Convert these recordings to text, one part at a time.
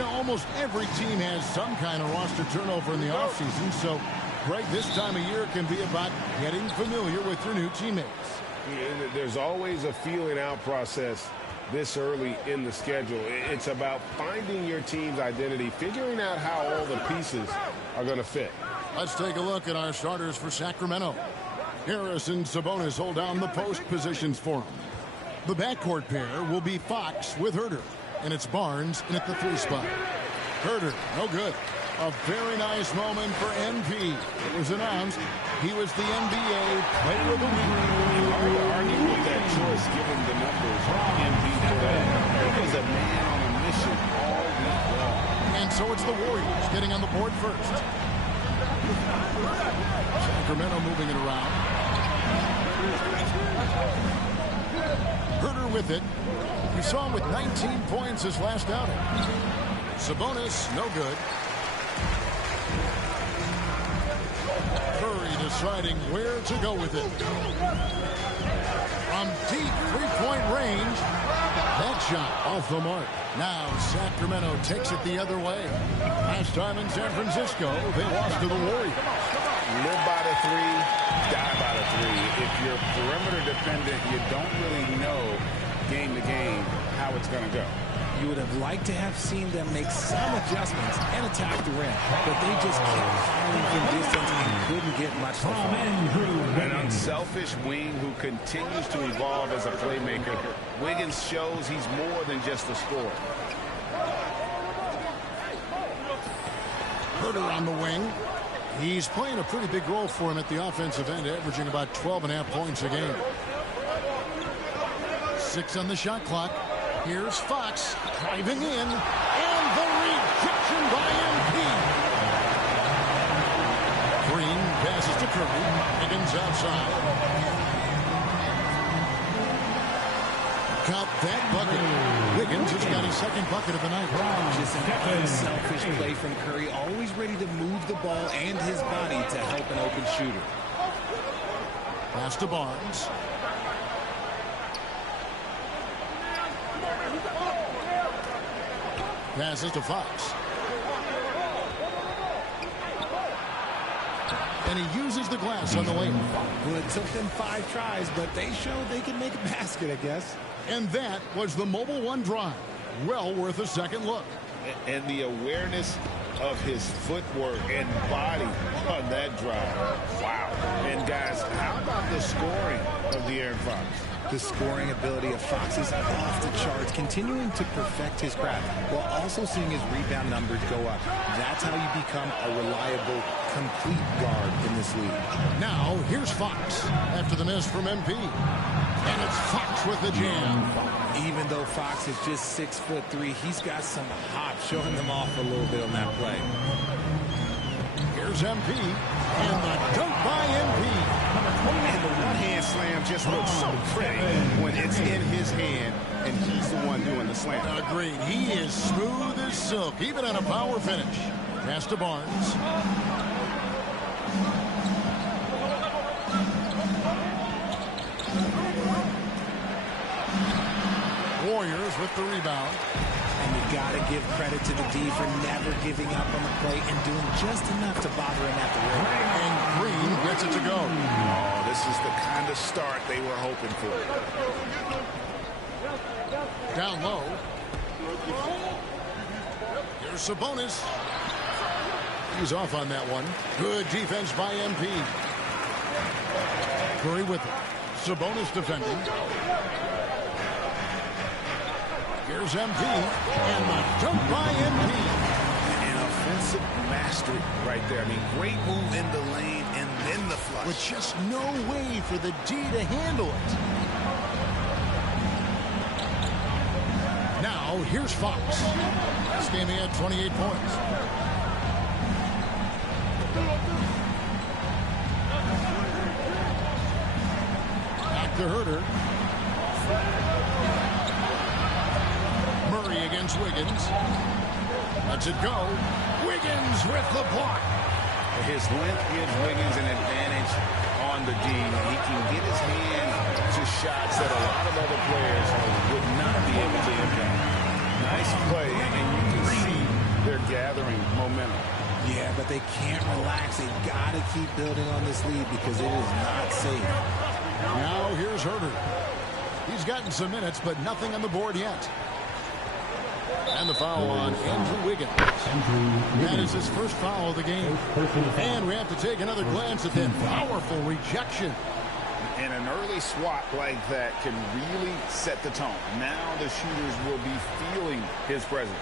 know, almost every team has some kind of roster turnover in the offseason, so, Greg, this time of year can be about getting familiar with your new teammates. There's always a feeling out process this early in the schedule. It's about finding your team's identity, figuring out how all the pieces are going to fit. Let's take a look at our starters for Sacramento. Harris and Sabonis hold down the post positions for them. The backcourt pair will be Fox with Herter, and it's Barnes in at the 3 spot. Herter, no good. A very nice moment for MP. It was announced he was the NBA Player of the Week. Hard to argue with that choice given the numbers MP today. He was a man on a mission all week long. And so it's the Warriors getting on the board first. Sacramento moving it around. Herter with it. You saw him with 19 points his last outing. Sabonis, no good. Curry deciding where to go with it. From deep three-point range, that shot off the mark. Now Sacramento takes it the other way. Last time in San Francisco, they lost to the Warriors. Live by the 3, die by the 3. If you're perimeter dependent, you don't really know game to game how it's going to go. You would have liked to have seen them make some adjustments and attack the rim, but they just kept firing from distance and couldn't get much to fall. An unselfish wing who continues to evolve as a playmaker. Wiggins shows he's more than just a scorer. Herter on the wing. He's playing a pretty big role for him at the offensive end, averaging about 12.5 points a game. 6 on the shot clock. Here's Fox driving in, and the rejection by MP. Green passes to Curry. Higgins outside. Got that bucket. Wiggins has got his second bucket of the night. Just an unselfish play from Curry, always ready to move the ball and his body to help an open shooter. Pass to Barnes. Passes to Fox. And he uses the glass on the lane. Well, it took them 5 tries, but they showed they can make a basket, I guess. And that was the Mobile One drive. Well worth a second look. And the awareness of his footwork and body on that drive. Wow. And guys, how about the scoring of De'Aaron Fox? The scoring ability of Fox is off the charts, continuing to perfect his craft while also seeing his rebound numbers go up. That's how you become a reliable, complete guard in this league. Now, here's Fox after the miss from MP. And it's Fox with the jam. Even though Fox is just 6'3", he's got some hop, showing them off a little bit on that play. Here's MP, and the dunk by MP. Man, the one-hand slam just looks so pretty when it's in his hand and he's the one doing the slam. Agreed. He is smooth as silk, even on a power finish. Pass to Barnes. Warriors with the rebound. And you got to give credit to the D for never giving up on the play and doing just enough to bother him at the rim. And Green gets it to go. Oh, this is the kind of start they were hoping for. Down low. Here's Sabonis. He's off on that one. Good defense by MP. Curry with it. Sabonis defending. Here's MP, and the dunk by MP. An offensive mastery right there. I mean, great move in the lane and then the flush. With just no way for the D to handle it. Now, here's Fox. This game he had 28 points. Back to Herter. Murray against Wiggins. Lets it go. Wiggins with the block. His length gives Wiggins an advantage on the D. He can get his hand to shots that a lot of other players would not be able to impact. Nice play, and you can see they're gathering momentum. Yeah, but they can't relax. They've got to keep building on this lead because it is not safe. Now here's Herder. He's gotten some minutes, but nothing on the board yet. And the foul on Andrew Wiggins. That is his first foul of the game. And we have to take another glance at that powerful rejection. And an early swat like that can really set the tone. Now the shooters will be feeling his presence.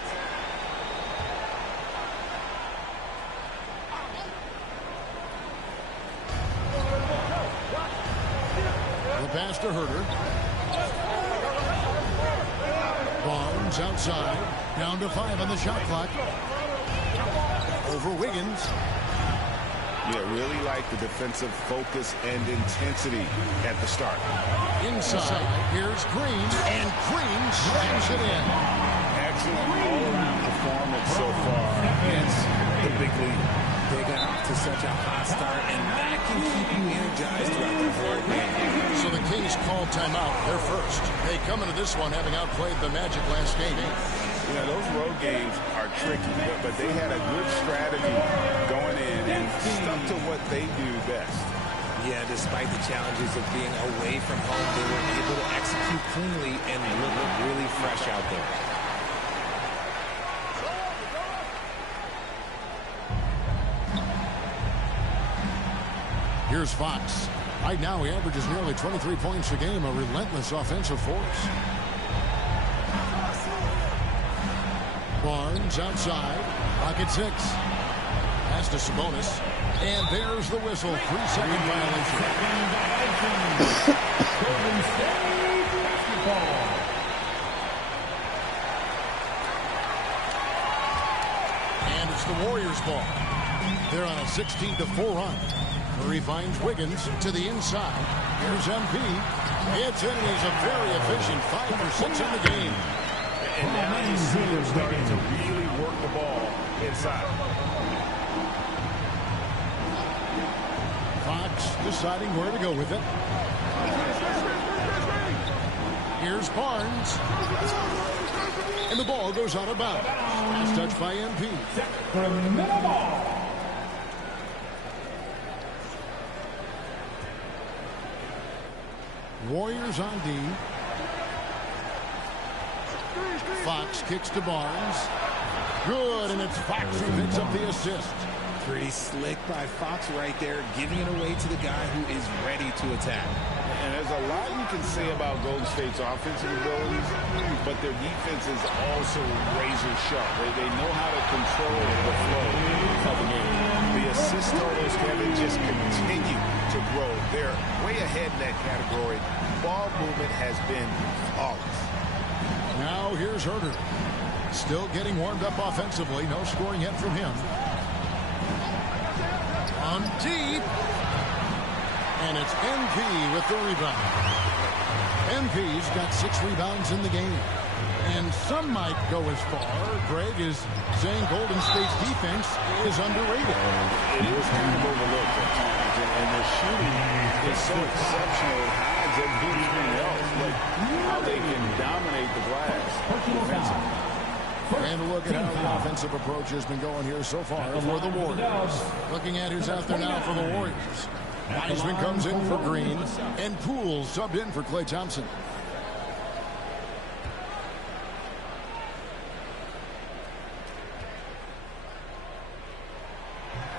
The pass to Herder. Barnes outside. Down to 5 on the shot clock. Over Wiggins. Yeah, really like the defensive focus and intensity at the start. Inside, here's Green, and Green slams it in. Excellent all-around performance so far against the big lead. They got off to such a hot start, and that can keep you energized throughout the whole game. So the Kings call timeout. They're first. They come into this one having outplayed the Magic last game. You know, those road games are tricky, but they had a good strategy going in and stuck to what they do best. Yeah, despite the challenges of being away from home, they were able to execute cleanly and look really fresh out there. Here's Fox. Right now he averages nearly 23 points a game, a relentless offensive force. Barnes outside. Rocket 6. Pass to Sabonis. And there's the whistle. 3-second violation. Golden State basketball. And it's the Warriors' ball. They're on a 16-4 run. Murray finds Wiggins to the inside. Here's MP. It's in. He's a very efficient 5 for 6 in the game. And now you see them starting to really work the ball inside. Fox deciding where to go with it. Here's Barnes. And the ball goes out of bounds. Last touch by MP. Sacramento ball. Warriors on D. Fox kicks to Barnes. Good, and it's Fox who picks up the assist. Pretty slick by Fox right there, giving it away to the guy who is ready to attack. And there's a lot you can say about Golden State's offensive abilities, but their defense is also razor sharp. They know how to control the flow of the game. The assist totals, Kevin, just continue to grow. They're way ahead in that category. Ball movement has been flawless. Now here's Herder. Still getting warmed up offensively. No scoring yet from him. On deep. And it's MP with the rebound. MP's got 6 rebounds in the game. And some might go as far, Greg, is saying Golden State's defense is underrated. It is kind of overlooked at times, and their shooting is so exceptional at times that everything else, like how they can dominate the glass defensively. And look at how the offensive approach has been going here so far for the Warriors. Looking at who's out there now for the Warriors. Wiseman comes in for Green, and Poole subbed in for Klay Thompson.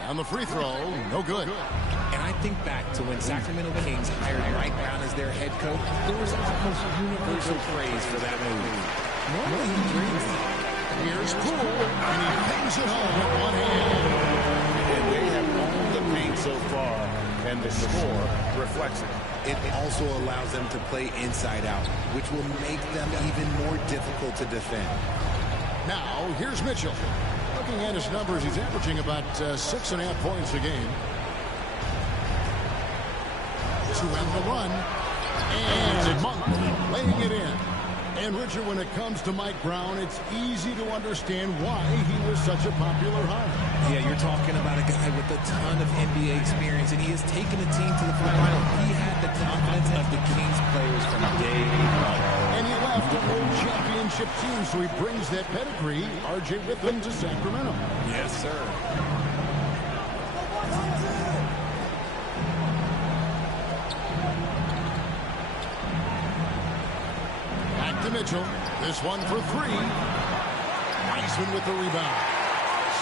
On the free throw, no good. And I think back to when Sacramento Kings hired Mike Brown as their head coach, there was almost universal praise for that move. Normally he dreams. Here's Poole, and he hangs it home with one hand. And they have owned the paint so far, and the score reflects it. It also allows them to play inside out, which will make them even more difficult to defend. Now, here's Mitchell. Looking at his numbers, he's averaging about 6.5 points a game. To end the run. And Monk laying it in. And, Richard, when it comes to Mike Brown, it's easy to understand why he was such a popular hire. Yeah, you're talking about a guy with a ton of NBA experience, and he has taken a team to the final. He had the confidence of the Kings players from day one. And he left a world championship team, so he brings that pedigree, RJ, with him to Sacramento. Yes, sir. Mitchell, this one for three. Wiseman with the rebound.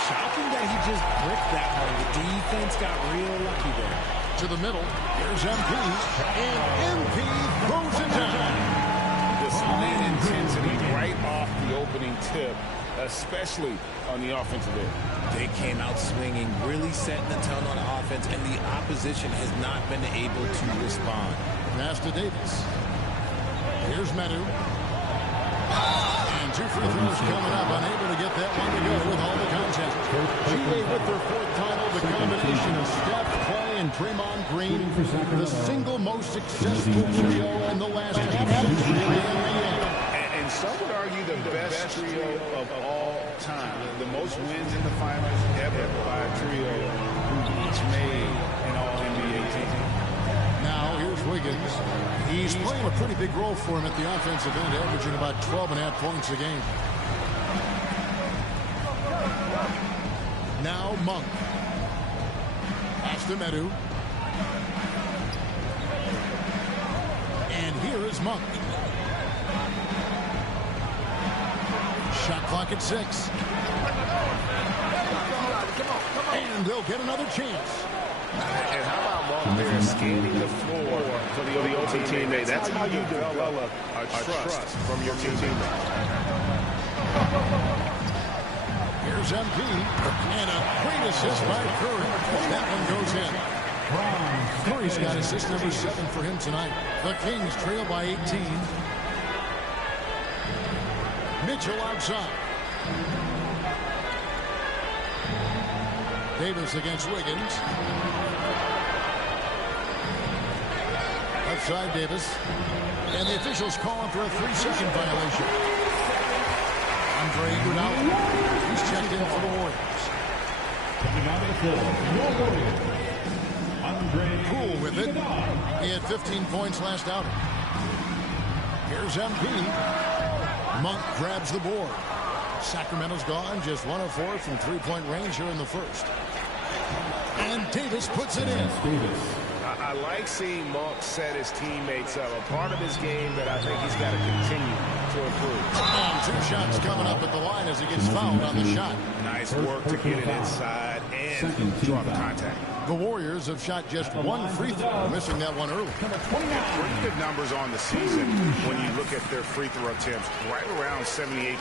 Shocking that he just bricked that one. The defense got real lucky there. To the middle, here's MP, and MP throws it down. Displaying intensity right off the opening tip, especially on the offensive end. They came out swinging, really setting the tone on offense, and the opposition has not been able to respond. Pass to Davis. Here's Medu. And 2 free throws coming up, unable to get that one to go with all the contact. GA with their 4th title, the combination of Steph, Clay, and Draymond Green, the single most successful trio in the last half-century in the NBA. And some would argue the best trio of all time. The most wins in the finals ever by a trio who each made an All-NBA team. Now, here's Wiggins. He's playing a pretty big role for him at the offensive end, averaging about 12.5 points a game. Now, Monk. Pass to Medu. And here is Monk. Shot clock at 6. And they'll get another chance. And how about Monk there scanning the floor for the other teammate? That's how you develop a trust from your teammate. Here's MP, and a great assist by Curry. That one goes in. Curry's got assist number 7 for him tonight. The Kings trail by 18. Mitchell outside. Davis against Wiggins. Outside Davis. And the officials calling for a 3-second violation. Andre Iguodala. He's checked in for the Warriors. Coming out of the floor, your Warriors, Andre Poole with it. Iguodala. He had 15 points last outing. Here's MP. Monk grabs the board. Sacramento's gone just 1 of 4 from 3-point range here in the first. And Davis puts it in. I like seeing Monk set his teammates up. A part of his game that I think he's got to continue to improve. And 2 shots coming up at the line as he gets fouled on the shot. Nice work to get it inside and draw the contact. The Warriors have shot just 1 free throw, missing that one early. Pretty good numbers on the season when you look at their free throw attempts, right around 78%.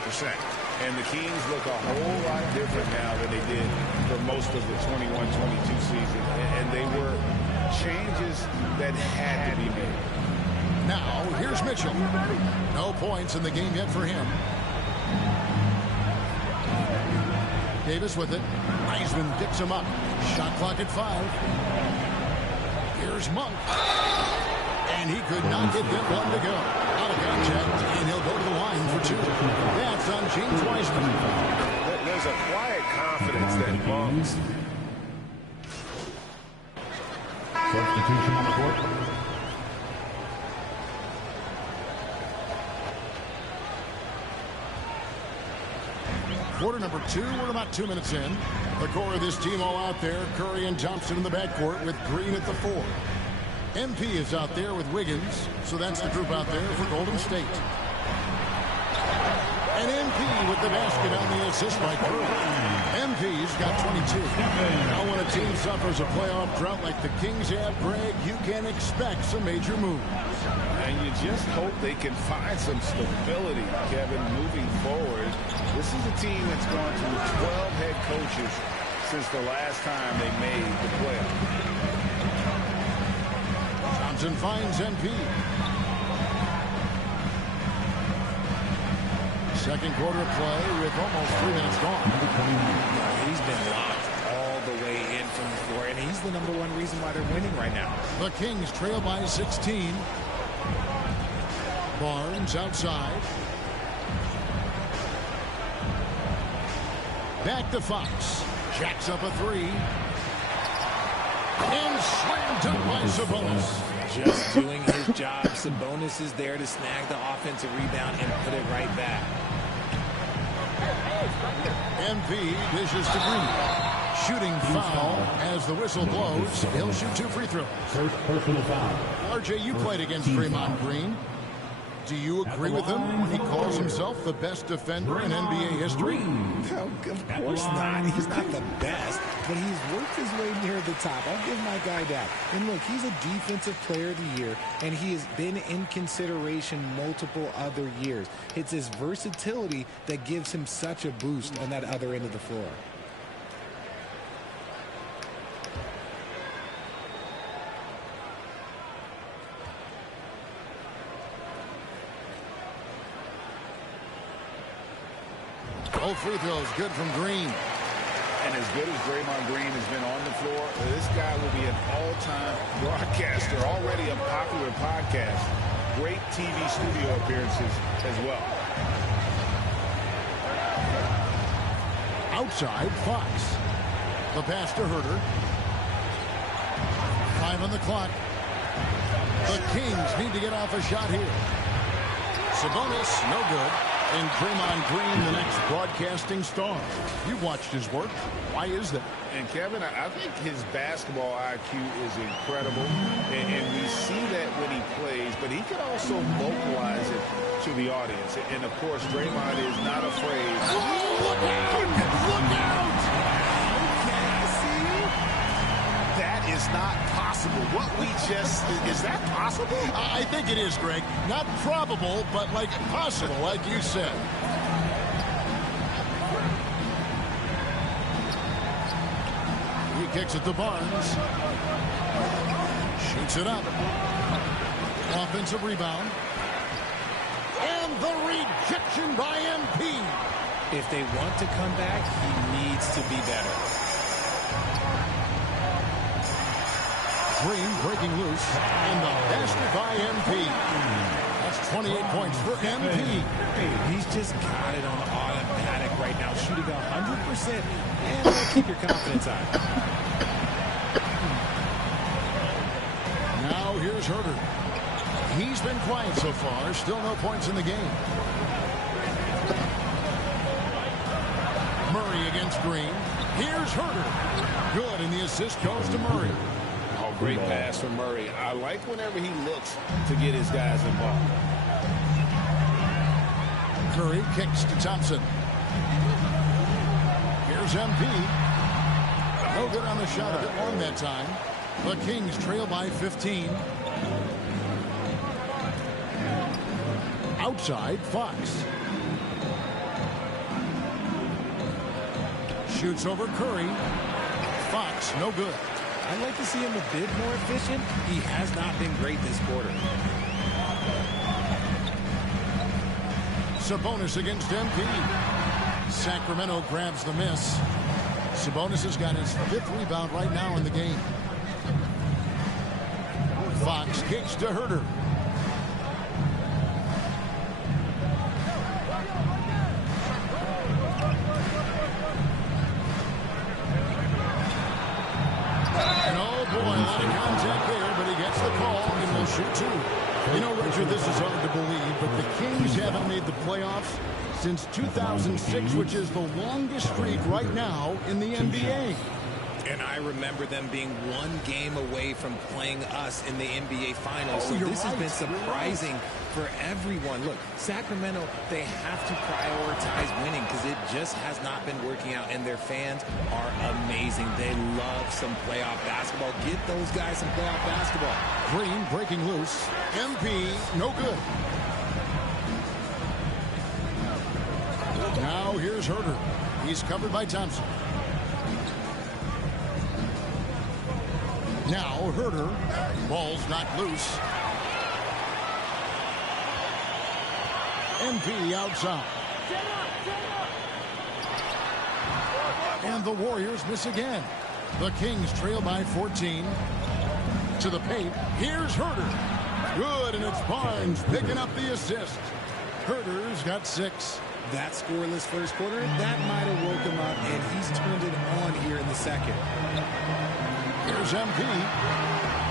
And the Kings look a whole lot different now than they did for most of the 21-22 season. And they were changes that had to be made. Now, here's Mitchell. No points in the game yet for him. Davis with it. Wiseman picks him up. Shot clock at 5. Here's Monk. And he could not get that one to go. Out of contact, and he'll go to the line for 2. That's on James Wiseman. There's a quiet confidence that Monk's. Substitution on the court. Quarter number 2, we're about 2 minutes in. The core of this team all out there. Curry and Thompson in the backcourt with Green at the 4. MP is out there with Wiggins, so that's the group out there for Golden State. And MP with the basket on the assist by Curry. MP's got 22. Now when a team suffers a playoff drought like the Kings have, Greg, you can expect some major moves. And you just hope they can find some stability, Kevin, moving forward. This is a team that's gone through 12 head coaches since the last time they made the playoffs. Thompson finds MP. Second quarter of play with almost 3 minutes gone. He's been locked all the way in from the floor, and he's the #1 reason why they're winning right now. The Kings trail by 16. Barnes outside. Back to Fox. Jacks up a three. And slam dunk by Sabonis. Just doing his job. Sabonis is there to snag the offensive rebound and put it right back. MP dishes to Green. Shooting foul as the whistle blows. He'll shoot 2 free throws. First personal foul. RJ, you played against Draymond Green. Do you agree with him? He calls himself the best defender in NBA history. No, of course not. He's not the best, but he's worked his way near the top. I'll give my guy that. And look, he's a defensive player of the year, and he has been in consideration multiple other years. It's his versatility that gives him such a boost on that other end of the floor. Both free throws good from Green. And as good as Draymond Green has been on the floor, this guy will be an all-time broadcaster, already a popular podcast. Great TV studio appearances as well. Outside, Fox. The pass to Herter. 5 on the clock. The Kings need to get off a shot here. Sabonis, no good. And Draymond Green, the next broadcasting star. You've watched his work. Why is that? And Kevin, I think his basketball IQ is incredible. And we see that when he plays, but he can also vocalize it to the audience. And of course, Draymond is not afraid. Oh, look out! Look out! Okay, I see you. That is not possible. What we just, is that possible? I think it is, Greg. Not probable, but like possible, like you said. He kicks it to Barnes. Shoots it up. Offensive rebound. And the rejection by MP. If they want to come back, he needs to be better. Green breaking loose, and the basket by MP. That's 28 points for MP. He's just got it on automatic right now, shooting 100%, and that'll keep your confidence high. Now here's Herter. He's been quiet so far, still no points in the game. Murray against Green. Here's Herter. Good, and the assist goes to Murray. Great pass from Murray. I like whenever he looks to get his guys involved. Curry kicks to Thompson. Here's MP. No good on the shot, a bit long that time. The Kings trail by 15. Outside, Fox. Shoots over Curry. Fox, no good. I'd like to see him a bit more efficient. He has not been great this quarter. Sabonis against MP. Sacramento grabs the miss. Sabonis has got his 5th rebound right now in the game. Fox kicks to Herter. You know, Richard, this is hard to believe, but the Kings haven't made the playoffs since 2006, which is the longest streak right now in the NBA. And I remember them being 1 game away from playing us in the NBA Finals. So this has been surprising for everyone. Look, Sacramento, they have to prioritize winning because it just has not been working out. And their fans are amazing. They love some playoff basketball. Get those guys some playoff basketball. Green breaking loose. MP, no good. Now here's Herter. He's covered by Thompson. Now Herter. Ball's knocked loose. MP outside. And the Warriors miss again. The Kings trail by 14. To the paint. Here's Herter. Good, and it's Barnes picking up the assist. Herter's got 6. That scoreless first quarter, that might have woke him up, and he's turned it on here in the second. Here's MP.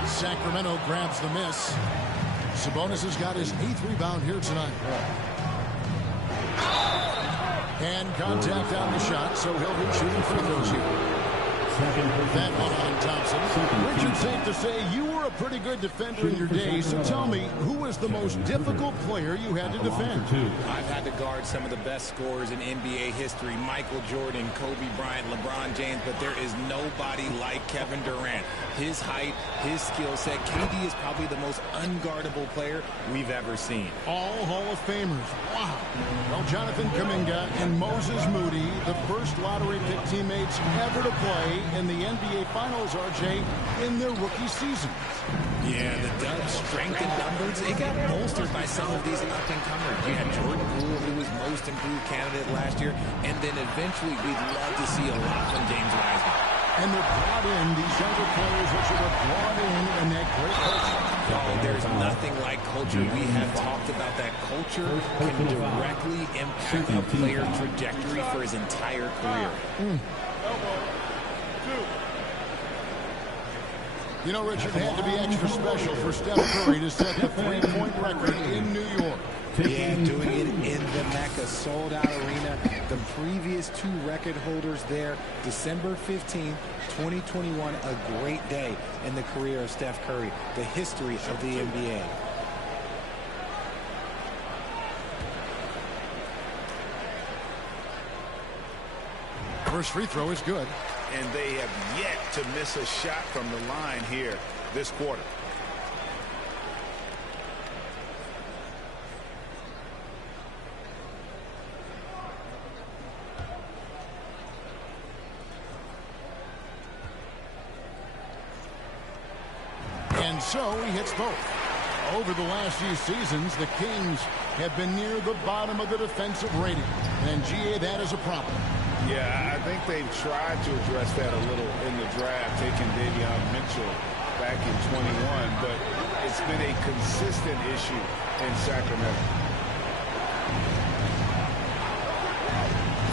Sacramento grabs the miss. Sabonis has got his 8th rebound here tonight. And contact on the shot, so he'll be shooting free throws here. That one on Thompson. Richard, safe to say you were a pretty good defender in your day, so tell me, who was the most difficult player you had to defend? I've had to guard some of the best scorers in NBA history, Michael Jordan, Kobe Bryant, LeBron James, but there is nobody like Kevin Durant. His height, his skill set, KD is probably the most unguardable player we've ever seen. All Hall of Famers. Wow. Well, Jonathan Kuminga and Moses Moody, the first lottery pick teammates ever to play in the NBA Finals, RJ, in their rookie seasons. Yeah, the Dubs' strength in numbers, it got bolstered by some of these up-and-comers. You had Jordan Poole, who was most improved candidate last year, and then eventually we'd love to see a lot from James Wiseman. And they're brought in, these younger players, which are brought in that great culture. Oh, there's nothing like culture. We have talked about that culture can directly impact a player's trajectory for his entire career. You know, Richard, it had to be extra special for Steph Curry to set the three-point record in New York. Yeah, doing it in the Mecca, sold-out arena. The previous 2 record holders there, December 15th, 2021, a great day in the career of Steph Curry, the history of the NBA. First free throw is good. And they have yet to miss a shot from the line here this quarter. And so he hits both. Over the last few seasons, the Kings have been near the bottom of the defensive rating. And, GA, that is a problem. Yeah, I think they've tried to address that a little in the draft, taking Davion Mitchell back in 21, but it's been a consistent issue in Sacramento.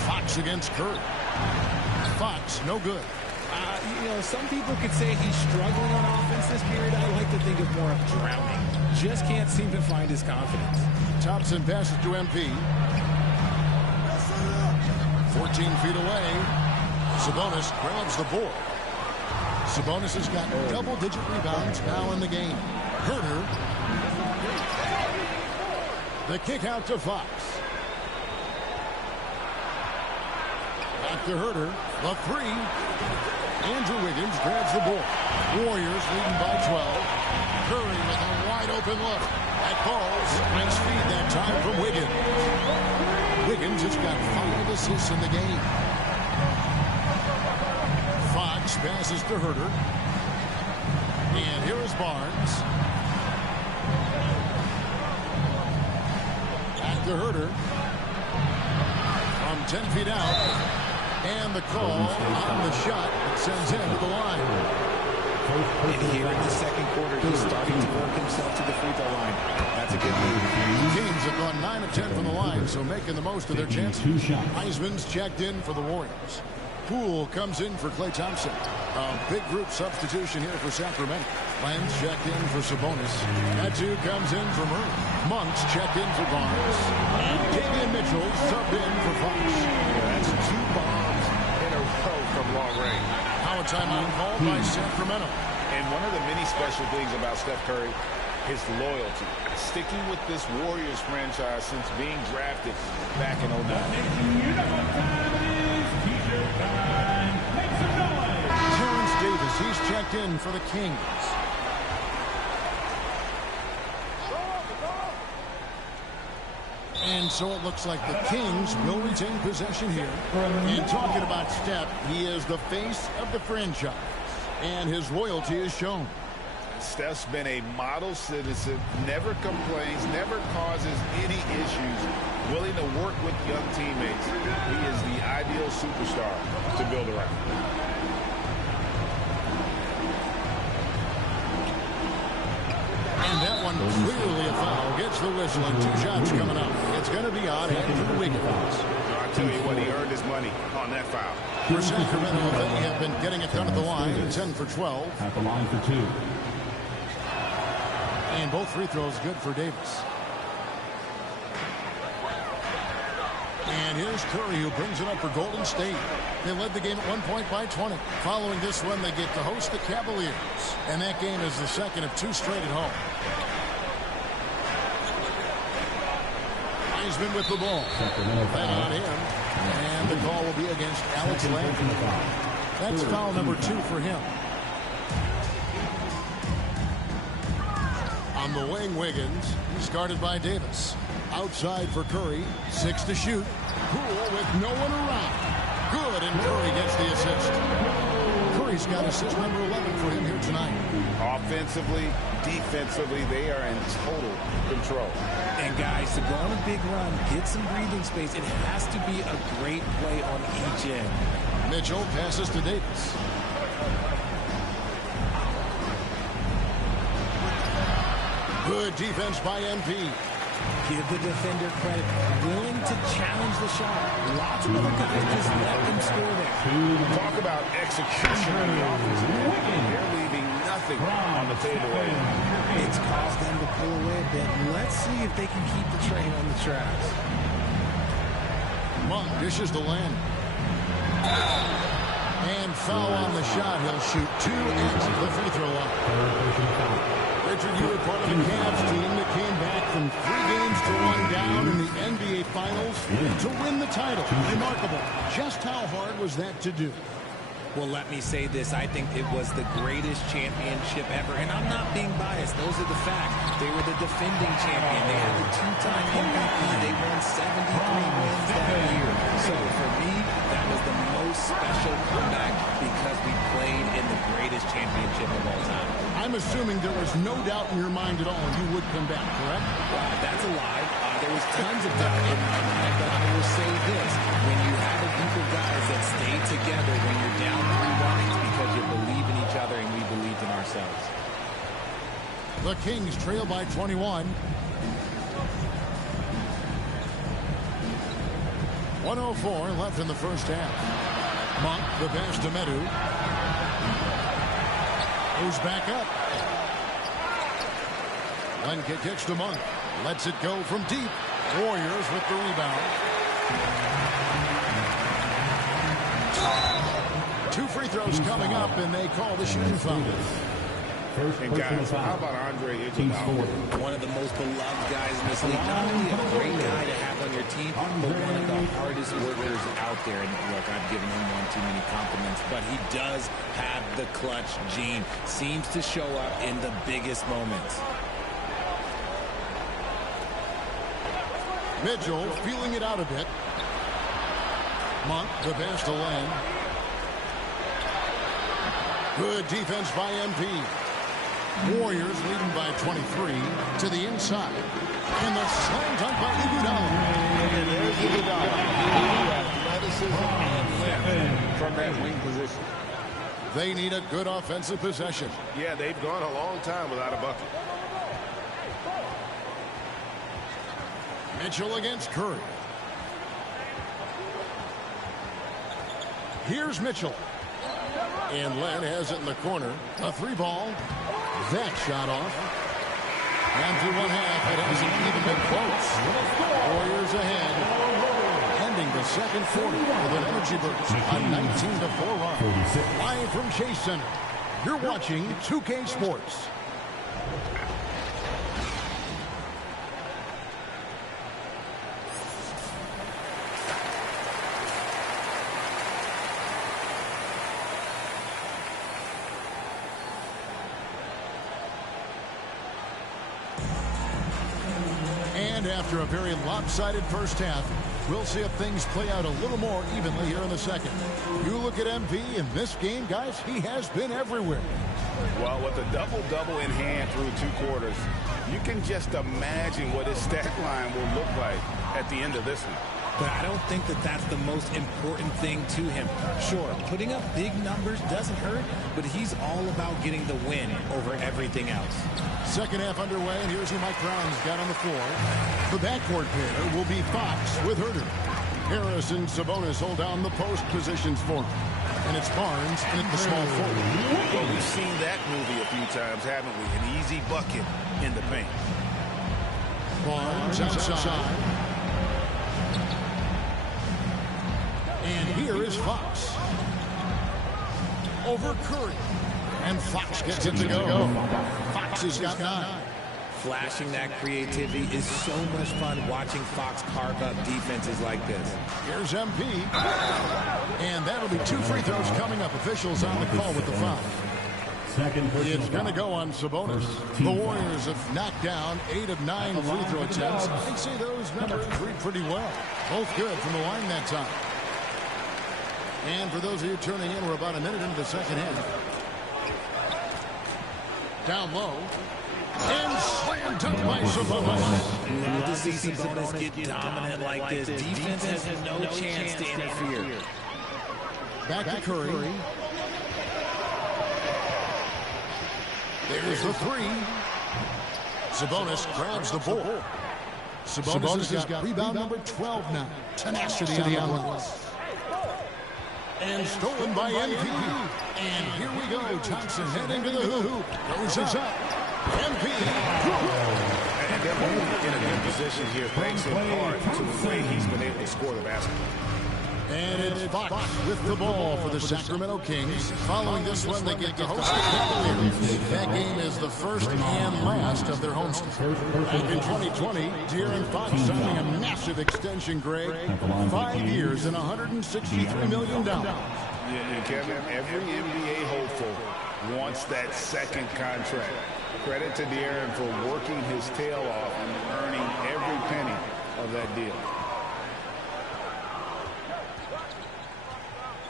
Fox against Curry. Fox, no good. You know, some people could say he's struggling on offense this period. I like to think of more of drowning. Just can't seem to find his confidence. Thompson passes to MP. 14 feet away. Sabonis grabs the board. Sabonis has got double-digit rebounds now in the game. Herter. The kick out to Fox. Back to Herter. The 3. Andrew Wiggins grabs the board. Warriors leading by 12. Curry with a wide-open look. That falls. Nice feed that time from Wiggins. Wiggins has got 5 assists in the game. Fox passes to Herter. And here is Barnes. Back to Herter. From 10 feet out. And the call on the shot sends him to the line. And here in the second quarter, he's starting to work himself to the free throw line. That's a good move. The Kings have gone 9 of 10 from the line, so making the most of their chances. Heisman's checked in for the Warriors. Poole comes in for Klay Thompson. A big group substitution here for Sacramento. Lance checked in for Sabonis. Katu comes in for Murray. Monks checked in for Barnes. And Davion Mitchell subbed in for Fox. That's 2 bombs in a row from long range. Now a timeout called by Sacramento. And one of the many special things about Steph Curry, his loyalty. Sticking with this Warriors franchise since being drafted back in 09. Terrence Davis, he's checked in for the Kings. And so it looks like the Kings will retain possession here. And talking about Steph, he is the face of the franchise. And his loyalty is shown. Steph's been a model citizen, never complains, never causes any issues, willing to work with young teammates. He is the ideal superstar to build around. And that one clearly a foul. Gets the whistle and 2 shots coming up. It's it's going to be on Andrew Wiggins. I'll tell you what, he earned his money on that foul. For Sacramento, they have been getting it done at the line, 10 for 12. At the line for 2. And both free throws good for Davis. And here's Curry, who brings it up for Golden State. They led the game at 1 point by 20. Following this one, they get to host the Cavaliers. And that game is the second of 2 straight at home. Wiseman with the ball. That on him. And the call will be against Alex Lamb. That's foul number 2 for him. On the wing, Wiggins. He's guarded by Davis. Outside for Curry. 6 to shoot. Poole with no one around. Good, and Curry gets the assist. Curry's got assist number 11 for him here tonight. Offensively, defensively, they are in total control. And guys, to go on a big run, get some breathing space, it has to be a great play on each end. Mitchell passes to Davis. Good defense by MP. Give the defender credit. Willing to challenge the shot. Lots of other guys just let them score there. Talk about execution on the offensive end. They're leaving nothing on the table. It's caused them to pull away a bit. Let's see if they can keep the train on the tracks. Monk dishes to Lamb. And foul on the shot. He'll shoot 2 into the free throw line. Richard, you were part of the Cavs team that came back from 3 games to 1 down in the NBA Finals to win the title. Remarkable. Just how hard was that to do? Well, let me say this. I think it was the greatest championship ever. And I'm not being biased. Those are the facts. They were the defending champion. They had the 2-time MVP. They won 73 wins that year. So for me, that was the most special comeback because we played in the greatest championship of all time. I'm assuming there was no doubt in your mind at all you would come back, correct? That's a lie. There was tons of doubt in my mind, but I will say this. When you have a group of guys that stay together when you're down 3-1, it's because you believe in each other and we believed in ourselves. The Kings trail by 21. 1:04 left in the first half. Monk, the pass to Medu. Goes back up. Lenka kicks to Monk. Lets it go from deep. Warriors with the rebound. 2 free throws coming up, and they call the shooting foul. And guys, how about Andre Iguodala? One of the most beloved guys in this league. Not only a great guy to have on your team, but one of the hardest workers out there. And look, I've given him one too many compliments, but he does have the clutch gene. Seems to show up in the biggest moments. Mitchell feeling it out a bit. Monk, the pass to Lamb. Good defense by MP. Warriors leading by 23 to the inside. And the slam dunk by Iguodala. And there's Iguodala. Athleticism and length from that wing position. They need a good offensive possession. Yeah, they've gone a long time without a bucket. Mitchell against Curry. Here's Mitchell. And Len has it in the corner. A 3-ball. That shot off. And through 1/2, it hasn't even been close. Warriors ahead. Ending the second quarter with an energy burst. A 19-4 run. Live from Chase Center. You're watching 2K Sports. After a very lopsided first half, we'll see if things play out a little more evenly here in the second. You look at MP in this game, guys, he has been everywhere. Well, with a double-double in hand through 2 quarters, you can just imagine what his stat line will look like at the end of this one. But I don't think that that's the most important thing to him. Sure, putting up big numbers doesn't hurt, but he's all about getting the win over everything else. second half underway, and here's who Mike Brown's got on the floor. The backcourt pair will be Fox with Herter. Harris and Sabonis hold down the post positions for him. And it's Barnes in at the small forward. Well, we've seen that movie a few times, haven't we? An easy bucket in the paint. Barnes outside. And here is Fox. Over Curry. And Fox gets it to go. Fox has got 9. Flashing that creativity is so much fun watching Fox carve up defenses like this. Here's MP. And that'll be 2 free throws coming up. Officials on the call with the foul. It's going to go on Sabonis. The Warriors have knocked down 8 of 9 free throw attempts. I'd say those numbers read pretty well. Both good from the line that time. And for those of you tuning in, we're about a minute into the second half. Down low. And slam dunk by Sabonis. Love to see Sabonis get dominant like this. Defense has no chance to interfere. Back to Curry. There's the 3. Sabonis grabs the ball. Sabonis has got rebound number 12 now. Tenacity on the glass. And stolen by MP. And here we go. Thompson heading to the hoop. Goes up. MP. And they're in a good position here, thanks in part to the way he's been able to score the basketball. And it's Fox with the ball for the Sacramento Kings. Following this one, they get to host the Cavaliers. That game is the first and last of their homestand. Back in 2020, De'Aaron Fox signing a massive extension, Greg. 5 years and $163 million. Yeah, Kevin, every NBA hopeful wants that second contract. Credit to De'Aaron for working his tail off and earning every penny of that deal.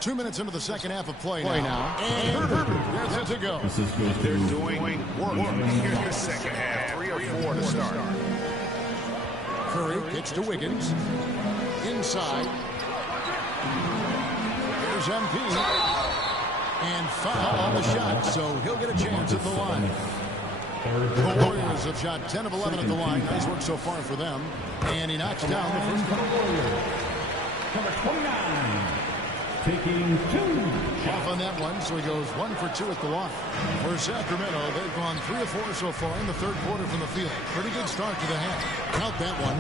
2 minutes into the second half of play now. And Herbert gets it to go. They're doing work here in the second half. 3 or 4 to start. Curry kicks to Wiggins. Inside. There's MP. And foul on the shot, so he'll get a chance at the line. The Warriors have shot 10 of 11 at the line. Nice work so far for them. And he knocks down the first one. Number 29. Taking 2 off on that one, so he goes 1 for 2 at the line. For Sacramento, they've gone 3 of 4 so far in the third quarter from the field. Pretty good start to the half. Count that one.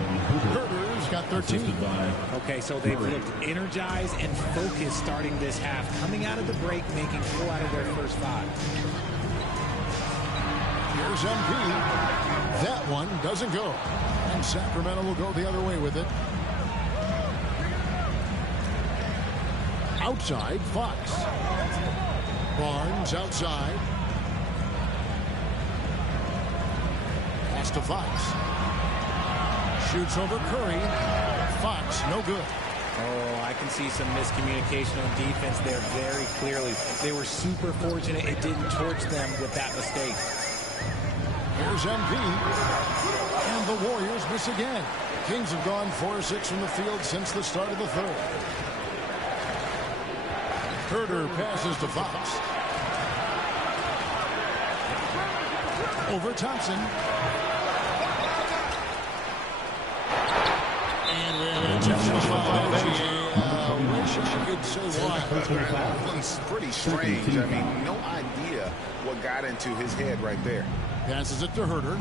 Herter's got 13. Okay, so they've looked energized and focused starting this half. Coming out of the break, making 4 out of their first 5. Here's MP. That one doesn't go. And Sacramento will go the other way with it. Outside, Fox. Barnes outside. Pass to Fox. Shoots over Curry. Fox, no good. Oh, I can see some miscommunication on defense there very clearly. They were super fortunate it didn't torch them with that mistake. Here's MP. And the Warriors miss again. Kings have gone 4 or 6 from the field since the start of the third. Herter passes to Fox. Over Thompson. And we have an intentional foul. I wish I could say why. It's pretty strange. I mean, no idea what got into his head right there. Passes it to Herter.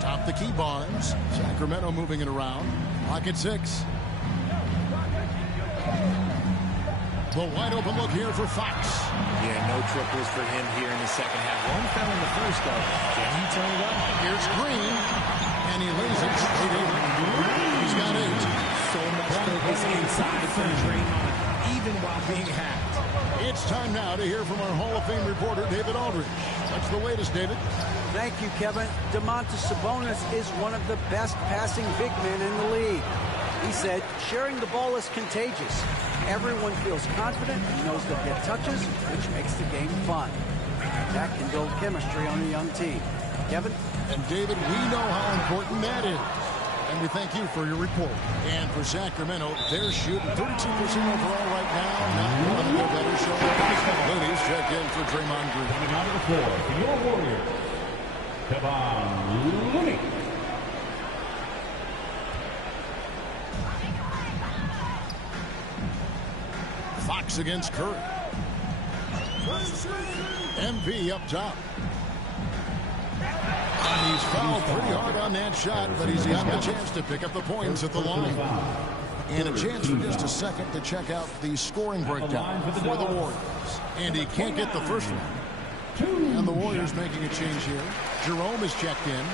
Top the key, Barnes. Sacramento moving it around. Clock at 6. The wide open look here for Fox. Yeah, no triples for him here in the second half. One fell in the first, though. Can he turn it up? Here's Green. And he lays it straight in. He's got 8. So much focus inside from Draymond, even while being hacked. It's time now to hear from our Hall of Fame reporter, David Aldridge. What's the latest, David? Thank you, Kevin. Domantas Sabonis is one of the best passing big men in the league. He said, sharing the ball is contagious. Everyone feels confident and knows they'll get touches, which makes the game fun. That can build chemistry on a young team. Kevin? And David, we know how important that is. And we thank you for your report. And for Sacramento, they're shooting 32% overall right now. Not one of their better shows. Ladies, check in for Draymond Green. Coming out of the floor, your Warriors, Kevon Looney. Fox against Curry. MP up top. And he's fouled pretty hard on that shot, but he's got the chance to pick up the points at the line. And a chance for just a second to check out the scoring breakdown for the Warriors. And he can't get the first one. And the Warriors making a change here. Jerome is checked in.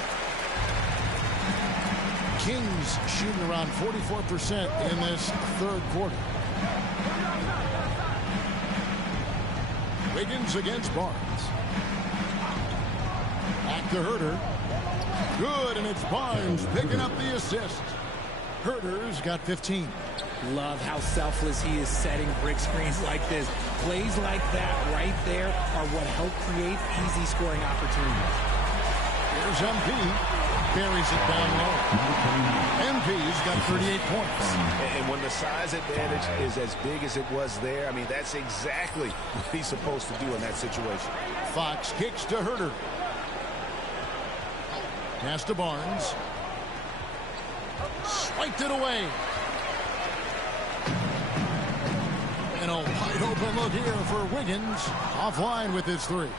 Kings shooting around 44% in this third quarter. Wiggins against Barnes. Back to Herter. Good, and it's Barnes picking up the assist. Herter's got 15. Love how selfless he is setting brick screens like this. Plays like that right there are what help create easy scoring opportunities. Here's MP. Buries it down low. MP's got 38 points. And when the size advantage is as big as it was there, I mean, that's exactly what he's supposed to do in that situation. Fox kicks to Herter. Pass to Barnes. Swiped it away. And a wide open look here for Wiggins. Offline with his three.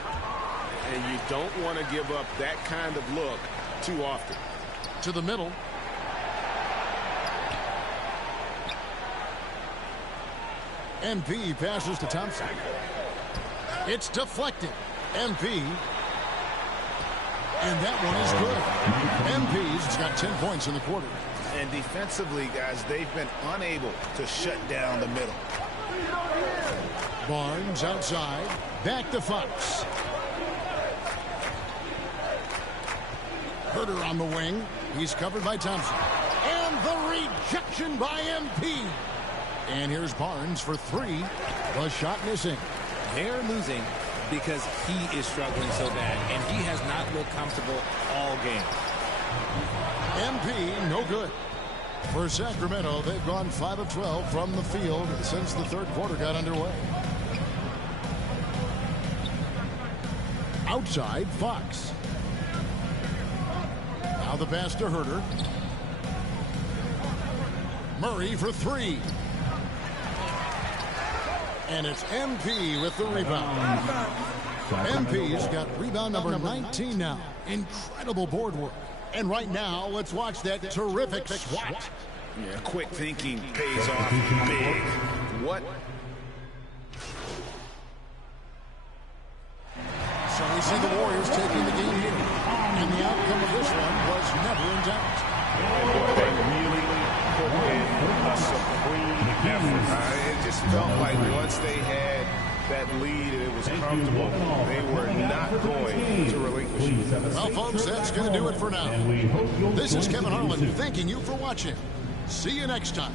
And you don't want to give up that kind of look too often. To the middle. MP passes to Thompson. It's deflected. MP. And that one is good. MP's got 10 points in the quarter. And defensively, guys, they've been unable to shut down the middle. Barnes outside. Back to Fox. Herter on the wing. He's covered by Thompson. And the rejection by MP. And here's Barnes for three. The shot missing. They're losing because he is struggling so bad, and he has not looked comfortable all game. MP, no good. For Sacramento, they've gone 5 of 12 from the field since the third quarter got underway. Outside, Fox. Now the pass to Herter. Murray for three. And it's MP with the rebound. MP's got rebound number 19 now. Incredible board work. And right now, let's watch that terrific swat. Yeah, quick thinking pays off big. What? So we see the Warriors taking the game here. And the outcome of this one was never in doubt. They really put in a supreme effort. It just felt like once they had that lead and it was comfortable, they were not going to relinquish it. Well, folks, that's going to do it for now. This is Kevin Harlan thanking you for watching. See you next time.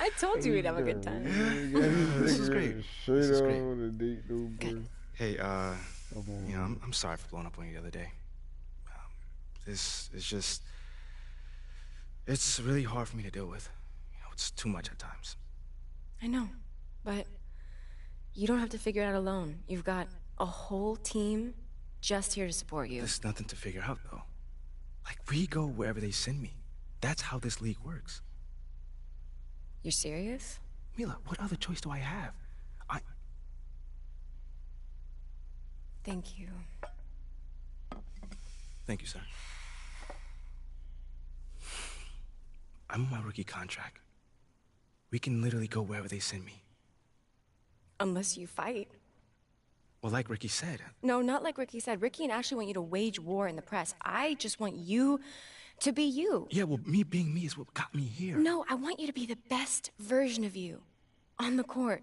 I told you we'd have a good time. This is great. This is great. Good. Hey, you know, I'm sorry for blowing up on you the other day. This is just, it's really hard for me to deal with. You know, it's too much at times. I know, but you don't have to figure it out alone. You've got a whole team just here to support you. There's nothing to figure out, though. Like, we go wherever they send me. That's how this league works. You're serious? Mila, what other choice do I have? Thank you. Thank you, sir. I'm on my rookie contract. We can literally go wherever they send me. Unless you fight. Well, like Ricky said. No, not like Ricky said. Ricky and Ashley want you to wage war in the press. I just want you To be you. Yeah, well, me being me is what got me here. No, I want you to be the best version of you. On the court.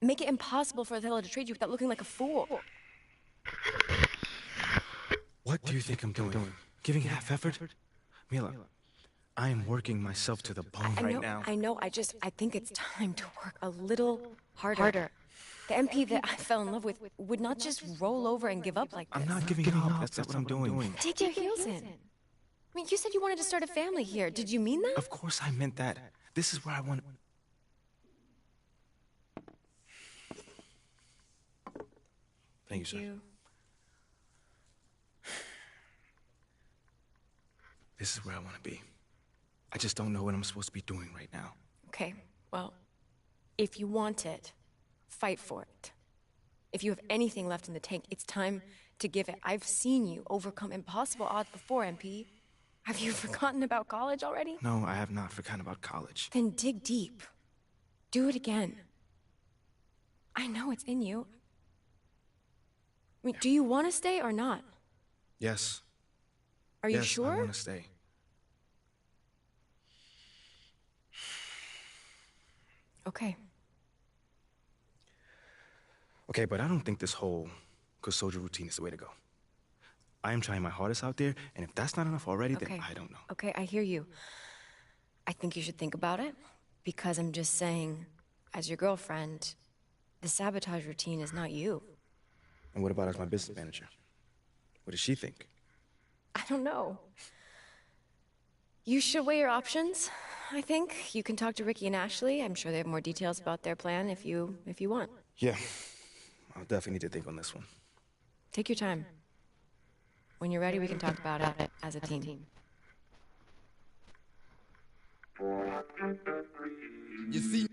Make it impossible for Othello to trade you without looking like a fool. What do you think I'm doing? Giving half effort? Mila, I am working myself to the bone right now. I know. I think it's time to work a little harder. The MP that I fell in love with would not just roll over and give up like this. I'm not giving up. That's what I'm doing. Dig your heels in. I mean, you said you wanted to start a family here. Did you mean that? Of course I meant that. This is where I want... Thank you, sir. This is where I want to be. I just don't know what I'm supposed to be doing right now. Okay, well, if you want it, fight for it. If you have anything left in the tank, it's time to give it. I've seen you overcome impossible odds before, MP. Have you forgotten about college already? No, I have not forgotten about college. Then dig deep. Do it again. I know it's in you. I mean, do you want to stay or not? Yes. Are you sure? I want to stay. Okay. Okay, but I don't think this whole good soldier routine is the way to go. I am trying my hardest out there, and if that's not enough already, then I don't know. Okay, I hear you. I think you should think about it, because I'm just saying, as your girlfriend, the sabotage routine is not you. And what about as my business manager? What does she think? I don't know. You should weigh your options, I think. You can talk to Ricky and Ashley. I'm sure they have more details about their plan if you want. Yeah, I'll definitely need to think on this one. Take your time. When you're ready, we can talk about it as a team. You see...